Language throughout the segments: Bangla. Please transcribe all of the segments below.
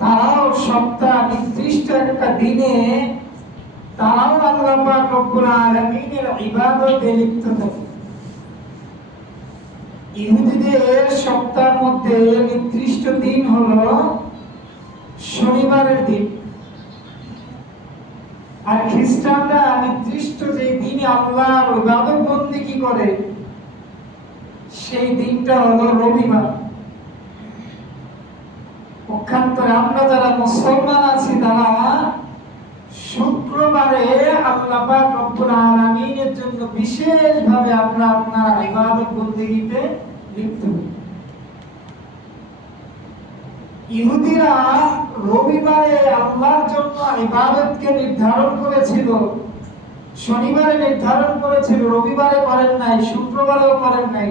তারাও সপ্তাহ নির্দিষ্ট একটা দিনে তারাও আল্লাহ পাক রব্বুল ইবাদতে লিপ্ত থাকে। ইহুদিদের সপ্তাহের মধ্যে নির্দিষ্ট দিন হলো শনিবারের দিন। আর খ্রিস্টানরা নির্দিষ্ট যে দিনে আল্লাহর ইবাদত বন্দেগী করে? সেই দিনটা হলো রবিবার। পক্ষান্তরে আমরা যারা মুসলমান আছি, তারা শুক্রবারে আল্লাহ পাক রব্বুল আলামিনের জন্য বিশেষভাবে আমরা আপনার ইবাদত বন্দেগীতে লিপ্ত। ইহুদিরা রবিবারে আল্লাহর জন্য ইবাদতকে নির্ধারণ করেছিল, শনিবারে নির্ধারণ করেছিল, রবিবারে করেন নাই, শুক্রবারেও করেন নাই।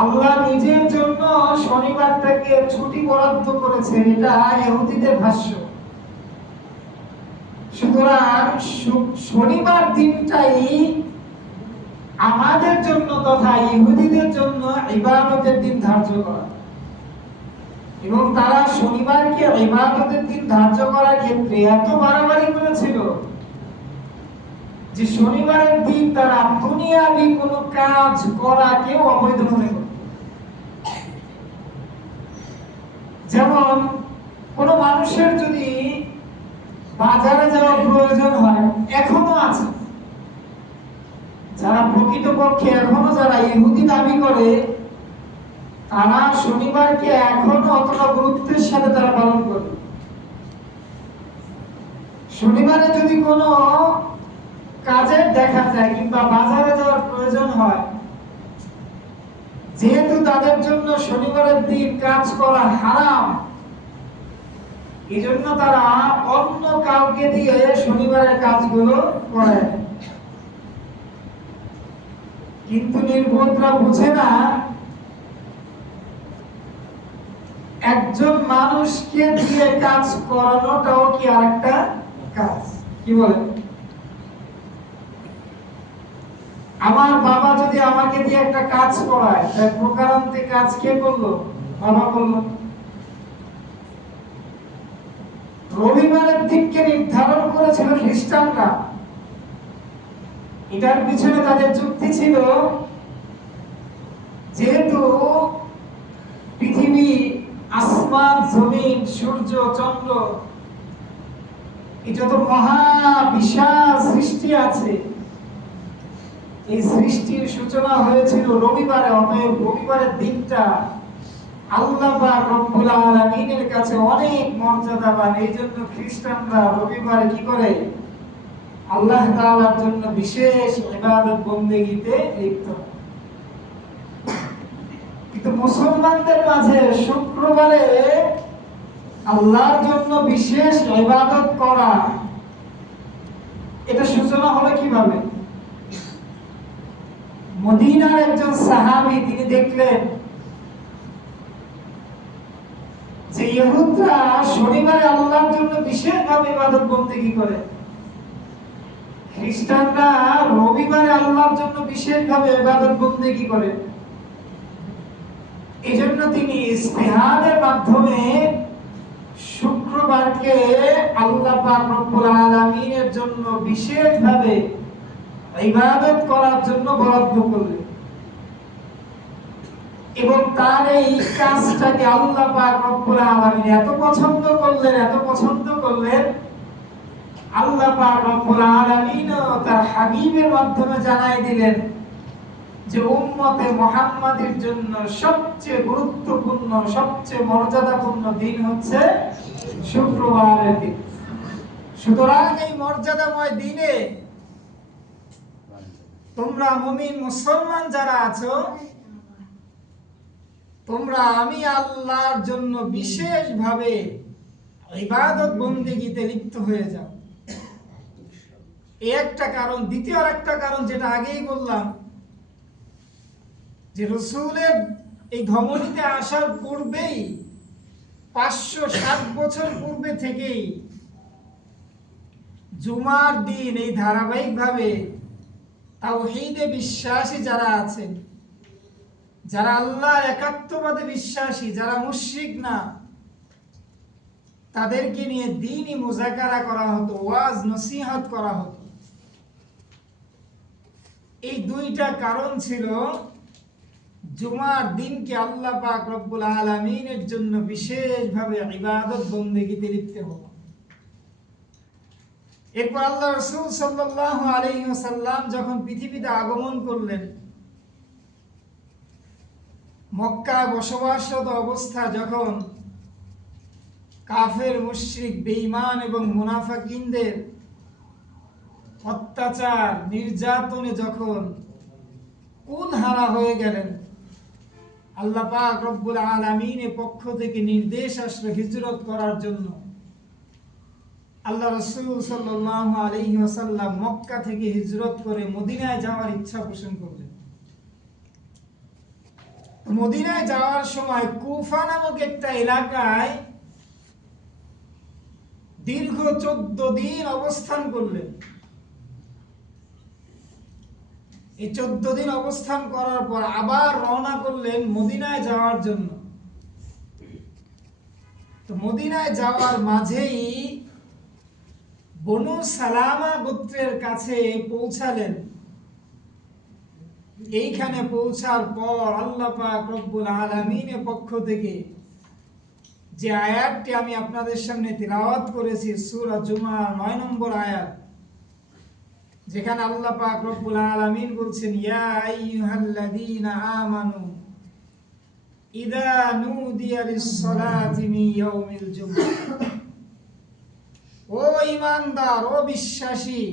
আল্লাহ নিজের জন্য শনিবারটাকে ছুটি বরাদ্দ করেছেন, এটা ইহুদিদের ভাষ্য। সুতরাং শনিবার দিনটাই আমাদের জন্য তথা ইহুদিদের জন্য ইবাদতের দিন ধার্য করা। এবং তারা শনিবারকে ইবাদতের দিন ধার্য করার ক্ষেত্রে এত বাড়াবাড়ি করেছিল যে শনিবারের দিন তারা দুনিয়াবি কোনো কাজ করা কেউ অবৈধ মনে করত যেমন কোন মানুষের যদি বাজারে যাওয়ার প্রয়োজন হয়, এখনও আছে। যারা প্রকৃতপক্ষে এখনও যারা ইহুদি দাবি করে, তারা শনিবারকে এখনও অতটা গুরুত্বের সাথে তারা পালন করে। শনিবারে যদি কোনো কাজের দেখা যায় কিংবা বাজারে যাওয়ার প্রয়োজন হয় যেহেতু তাদের জন্য শনিবারের দিন কাজ করা হারাম, এজন্য তারা অন্য কাউকে দিয়ে শনিবারের কাজগুলো করে। কিন্তু নির্বোধরা বুঝে না, একজন মানুষকে দিয়ে কাজ করানোটাও কি আরেকটা কাজ? কি বলে আমার বাবা যদি আমাকে দিয়ে একটা কাজ করায় প্রকারান্তে কাজ কে করল? বাবা করল রবিবারের দিককে নির্ধারণ করেছিল খ্রিস্টানরা। এটার পিছনে তাদের যুক্তি ছিল, যেহেতু পৃথিবী, আসমান, জমিন, সূর্য, চন্দ্র এই যত মহা বিশাল সৃষ্টি আছে। এই সৃষ্টির সূচনা হয়েছিল রবিবারে, অতএব রবিবারের দিনটা আল্লাহ রব্বুল আলামিনের কাছে অনেক মর্যাদাবান। এই জন্য খ্রিস্টানরা রবিবারে কি করে? আল্লাহ তাআলার জন্য বিশেষ ইবাদত বন্দেগীতে লিপ্ত। কিন্তু মুসলমানদের মাঝে শুক্রবারে আল্লাহর জন্য বিশেষ ইবাদত করা, এটা সূচনা হলো কীভাবে? মদিনার একজন সাহাবী, তিনি দেখলেন যে ইহুদরা শনিবারে আল্লাহর জন্য বিশেষভাবে ইবাদত বন্দেগী করে? খ্রিস্টানরা রবিবারে আল্লাহর জন্য বিশেষভাবে ইবাদত বন্দেগী করে? এই জন্য তিনি ইস্তেহারের মাধ্যমে শুক্রবারকে আল্লাহ পাক রব্বুল আলামিনের জন্য বিশেষভাবে ইবাদত করার জন্য বরাদ্দ করলেন এবং তার এই কাজটাকে আল্লাহ পাক রব্বুল আলামিন এত পছন্দ করলেন, এত পছন্দ করলেন, আল্লাহ পাক রব্বুল আলামিন তার হাবিবের মাধ্যমে জানাই দিলেন যে উম্মতে মুহাম্মাদের জন্য সবচেয়ে গুরুত্বপূর্ণ, সবচেয়ে মর্যাদাপূর্ণ দিন হচ্ছে শুক্রবারের দিন। সুতরাং এই মর্যাদাময় দিনে তোমরা মুমিন মুসলমান যারা আছো, তোমরা আমি আল্লাহর জন্য বিশেষভাবে ইবাদত বন্দেগীতে লিপ্ত হয়ে যাও। একটা কারণ। দ্বিতীয় আর একটা কারণ যেটা আগেই বললাম, যে রসুলের এই ধমনীতে আসার পূর্বেই পাঁচশো সাত বছর পূর্বে থেকেই জুমার দিন এই ধারাবাহিকভাবে তাওহীদে বিশ্বাসী যারা আছেন, যারা আল্লাহ একাত্মবাদে বিশ্বাসী, যারা মুশরিক না, তাদেরকে নিয়ে দিনই মুজাকারা করা হতো, ওয়াজ, নসিহত করা হতো। এই দুইটা কারণ ছিল জুমার দিনকে আল্লাহ পাক রব্বুল আলামিনের জন্য বিশেষভাবে ইবাদত বন্দেগীতে লিপ্ত হওয়া। এরপর আল্লাহ রসুল সাল্লাল্লাহু আলাইহি ওয়াসাল্লাম যখন পৃথিবীতে আগমন করলেন, মক্কায় বসবাসরত অবস্থা যখন কাফের, মুশরিক, বেঈমান এবং মুনাফাকিনদের অত্যাচার, নির্যাতনে যখন কুল হারা হয়ে গেলেন, আল্লাহ পাক রব্বুল আলামিনের পক্ষ থেকে নির্দেশ আসলো হিজরত করার জন্য। আল্লাহ রসুল সাল্লাল্লাহু আলাইহি ওয়াসাল্লাম মক্কা থেকে হিজরত করে মদিনায় যাওয়ার ইচ্ছা পোষণ করলেন। মদিনায় যাওয়ার সময় কুফা নামক একটা এলাকায় দীর্ঘ চোদ্দ দিন অবস্থান করলেন। এই চোদ্দ দিন অবস্থান করার পর আবার রওনা করলেন মদিনায় যাওয়ার জন্য। তো মদিনায় যাওয়ার মাঝেই বনু সালামা গোত্রের কাছে পৌঁছালেন। এইখানে পৌঁছার পর আল্লাহ রব্বুল আলামিনের পক্ষ থেকে যে আয়াতটি আমি আপনাদের সামনে তিলাওয়াত করেছি, সূরা জুমা নয় নম্বর আয়াত, যেখানে আল্লাহ পাক রব্বুল আলামিন বলছেন, ইয়া আইয়ুহাল্লাযীনা আমানু ইদা নুদিয়া লিস-সালাতি মিন ইয়াউমিল জুমআহ ও ইমানদার, ও বিশ্বাসী।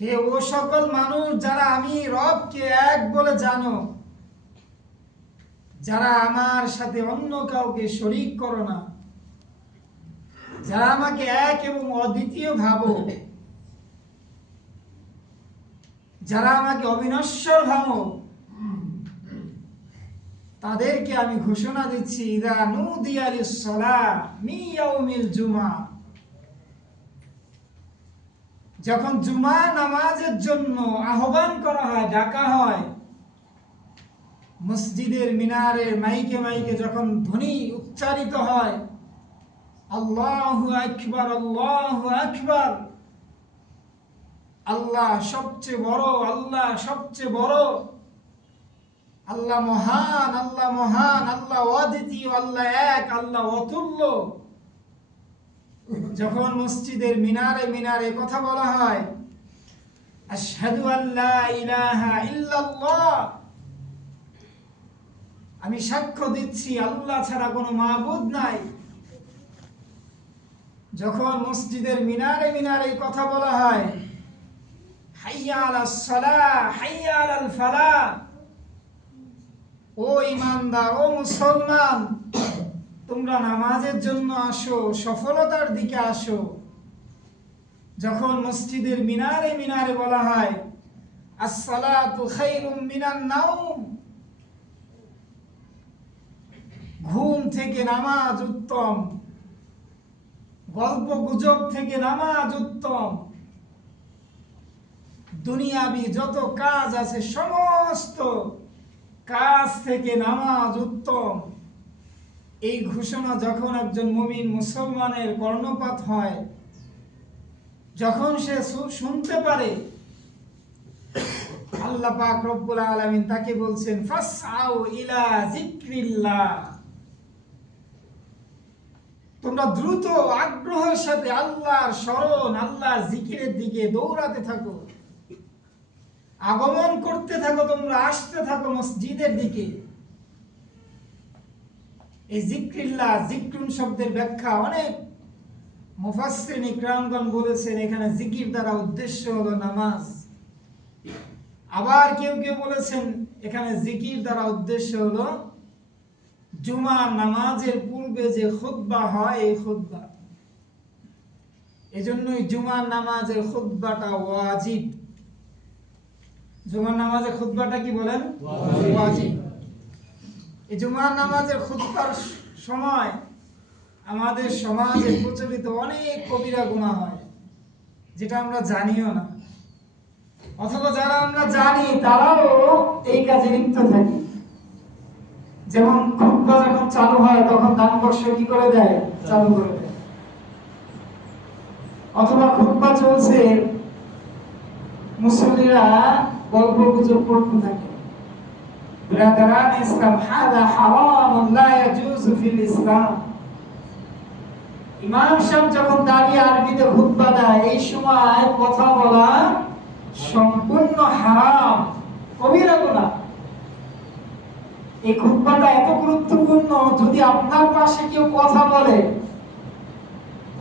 হে ও সকল মানুষ, যারা আমি রবকে এক বলে জানো, যারা আমার সাথে অন্য কাউকে শরিক করো না, যারা আমাকে এক এবং অদ্বিতীয় ভাবো, যারা আমাকে অবিনশ্বর ভাবো তাদেরকে আমি ঘোষণা দিচ্ছি যখন জুমা নামাজের জন্য আহ্বান করা হয়, ডাকা হয়, মসজিদের মিনারে মাইকে মাইকে যখন ধ্বনি উচ্চারিত হয়, আল্লাহ আকবার আল্লাহ আকবার। আল্লাহ সবচেয়ে বড়, আল্লাহ সবচেয়ে বড়। আল্লাহ মহান আল্লাহ মহান, আল্লাহ অদ্বিতীয়, আল্লাহ এক, আল্লাহ অতুল্য। যখন মসজিদের মিনারে মিনারে কথা বলা হয়, আশহাদু আল্লাহ ইলাহা ইল্লাল্লাহ। আমি সাক্ষ্য দিচ্ছি, আল্লাহ ছাড়া কোনো মাহবুদ নাই। যখন মসজিদের মিনারে মিনারে কথা বলা হয়, হাইয়া আলাস সালাহ, হাইয়া আলাল ফালাহ। ও ইমানদার, ও মুসলমান, তোমরা নামাজের জন্য আসো, সফলতার দিকে আসো। যখন মসজিদের মিনারে মিনারে বলা হয় ঘুম থেকে নামাজ উত্তম, গল্প গুজব থেকে নামাজ উত্তম। দুনিয়াবি যত কাজ আছে সমস্ত কাজ থেকে নামাজ উত্তম। এই ঘোষণা যখন একজন মুমিন মুসলমানের কর্ণপাত হয়, যখন সে শুনতে পারে, আল্লাহ পাক রব্বুল আলামিন তাকে বলছেন, ফাসআউ ইলা যিকরিল্লাহ। তোমরা দ্রুত আগ্রহের সাথে আল্লাহর স্মরণ, আল্লাহর জিকিরের দিকে দৌড়াতে থাকো। আগমন করতে থাকো, তোমরা আসতে থাকো মসজিদের দিকে। এই জিক্রিল্লাহ জিক্রুন শব্দের ব্যাখ্যা অনেক মুফাসসিরিন ইকরামগণ বলেছেন, এখানে জিকির দ্বারা উদ্দেশ্য হলো নামাজ। আবার কেউ কেউ বলেছেন, এখানে জিকির দ্বারা উদ্দেশ্য হলো জুমা নামাজের পূর্বে যে খুতবা হয়, এই খুতবা। এজন্যই জুমার নামাজের খুতবাটা ওয়াজিব। জুমার নামাজের খুতবাটা কি বলেন? এই জুমার নামাজের খুতবার সময় আমাদের সমাজে প্রচলিত অনেক কবিরা গুণা হয় যেটা আমরা জানিও না। অথবা যারা আমরা জানি তারাও এই কাজে লিপ্ত থাকি। যেমন খুতবা যখন চালু হয় তখন দান বর্ষ কি করে দেয়? চালু করে দেয়। অথবা খুতবা চলছে মুসল্লিরা গল্প গুজব করতে থাকে। ব্রাদারান ইসলাম, হাদা হারাম লা ফিল ইসলাম। ইমাম সাহেব যখন দাঁড়িয়ে আরবিতে খুতবা দেয়, এই সময় কথা বলা সম্পূর্ণ হারাম। কবিরা গুনাহ এই খুতবাটা এত গুরুত্বপূর্ণ, যদি আপনার পাশে কেউ কথা বলে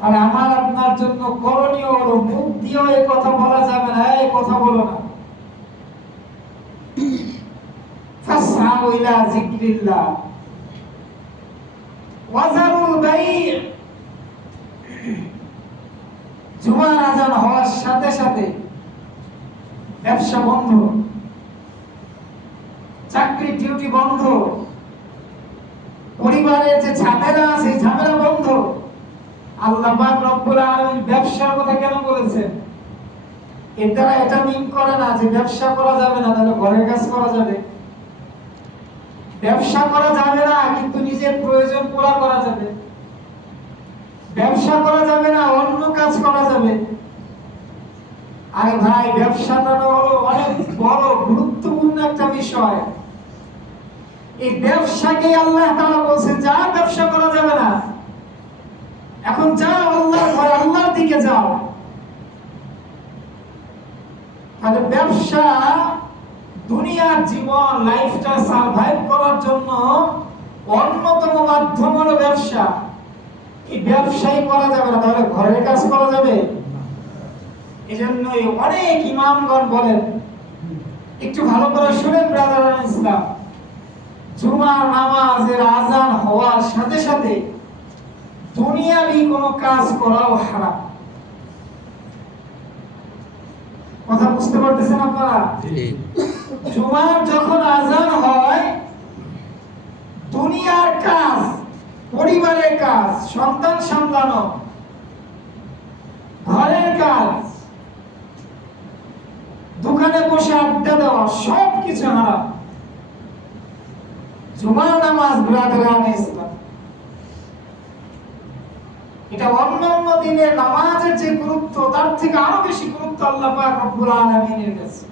আর আমার আপনার জন্য করণীয় মুখ দিয়েও কথা বলা যাবে না, এই কথা বলো না ফাসআউ ইলা যিকরিল্লাহ। ওয়াজারুল বাই' জুমার আজান হওয়ার সাথে সাথে ব্যবসা বন্ধ। চাকরি ডিউটি বন্ধ। পরিবারের যে ঝামেলা আছে ঝামেলা বন্ধ। আল্লাহ রব্বুল আলামিন ব্যবসার কথা কেন বলেছেন? এর দ্বারা এটা মিন করে না যে ব্যবসা করা যাবে না, তাহলে ঘরের কাজ করা যাবে। ব্যবসা করা যাবে না, কিন্তু নিজের প্রয়োজন পুরা করা যাবে। ব্যবসা করা যাবে না, অন্য কাজ করা যাবে। আরে ভাই ব্যবসাটা হলো অনেক বড়, গুরুত্বপূর্ণ একটা বিষয়। এই ব্যবসাকে আল্লাহ তাআলা বলছেন, যা ব্যবসা করা যাবে না, এখন যাও আল্লাহ ঘরে, আল্লাহর দিকে যাও। তাহলে ব্যবসা দুনিয়ার জীবন লাইফটা সার্ভাইভ করার জন্য অন্যতম মাধ্যম হলো ব্যবসা। কি ব্যবসাই করা যাবে না? তাহলে ঘরের কাজ করা যাবে? এজন্য অনেক ইমামগণ বলেন, একটু ভালো করে শুনেন ব্রাদার ইসলাম। জুমার নামাজের আজান হওয়ার সাথে সাথে দুনিয়াবি কোনো কাজ করাও হারাম। কথা বুঝতে পারতেছেন আপনারা? জুমার যখন আজান হয়, দুনিয়ার কাজ, পরিবারের কাজ, সন্তান সামলানো, ঘরের কাজ, দোকানে বসে আড্ডা দেওয়া, সব কিছু হারাম। জুমার নামাজ ব্রাদারান ইসলাম। এটা অন্যান্য দিনের নামাজের যে গুরুত্ব, তার থেকে আরও বেশি গুরুত্ব আল্লাহ পাক কাছে।